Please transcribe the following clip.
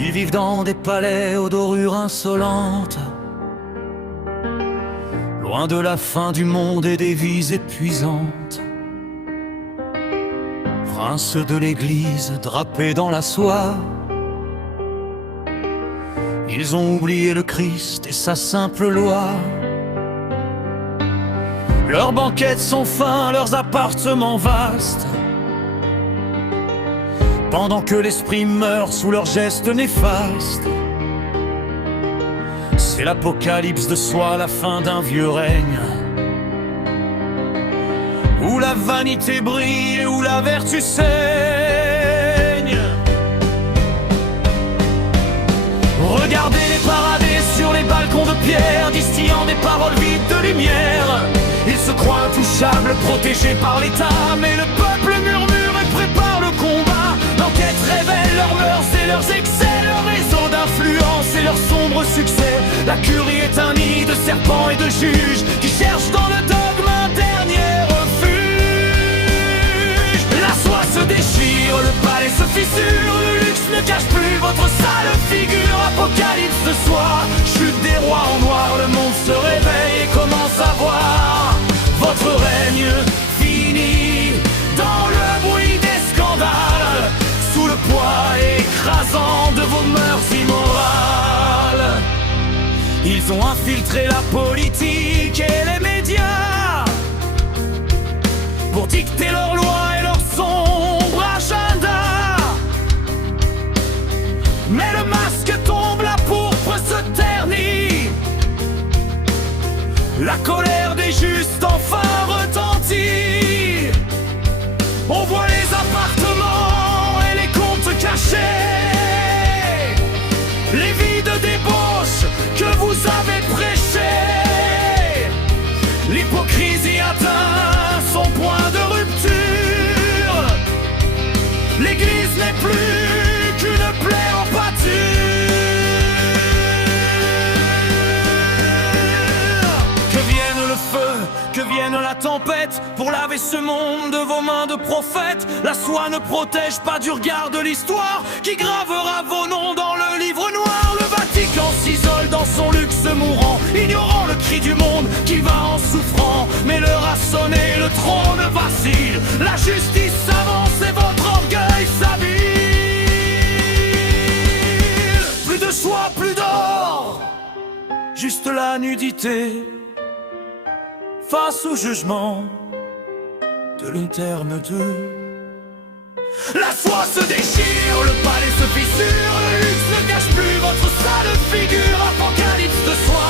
Ils vivent dans des palais aux dorures insolentes, loin de la fin du monde et des vies épuisantes. Princes de l'église drapés dans la soie, ils ont oublié le Christ et sa simple loi. Leurs banquettes sont fins, leurs appartements vastes, pendant que l'esprit meurt sous leurs gestes néfastes. C'est l'apocalypse de soi, la fin d'un vieux règne, où la vanité brille et où la vertu saigne. Regardez les parader sur les balcons de pierre, distillant des paroles vides de lumière. Ils se croient intouchables, protégés par l'État, mais le peuple murmure et prépare le combat. L'enquête révèle leurs mœurs et leurs excès, leur réseau d'influence et leur sombre succès. La curie est un nid de serpents et de juges qui cherchent dans le dogme un dernier refuge. La soie se déchire, le palais se fissure, le luxe ne cache plus votre sale figure. Apocalypse de soi, chute des rois en noir, le monde se réveille et commence à voir votre règne fini dans le bruit des scandales, sous le poids écrasant de vos mœurs immorales. Ils ont infiltré la politique et les médias pour dicter leurs lois et leur sombre agenda. Mais le masque tombe, la pourpre se ternit, la colère des justes enfin retentit. On voit les appartements et les comptes cachés, les vies de débauche que vous avez prêchées. L'hypocrisie atteint son point de rupture, l'église n'est plus qu'une plaie en pâture. Que vienne la tempête pour laver ce monde de vos mains de prophètes. La soie ne protège pas du regard de l'histoire qui gravera vos noms dans le livre noir. Le Vatican s'isole dans son luxe mourant, ignorant le cri du monde qui va en souffrant. Mais l'heure a sonné, le trône vacille, la justice s'avance et votre orgueil s'habille. Plus de choix, plus d'or, juste la nudité face au jugement de l'interne 2. La soie se déchire, le palais se fissure, le luxe ne cache plus votre sale figure. Apocalypse de soi,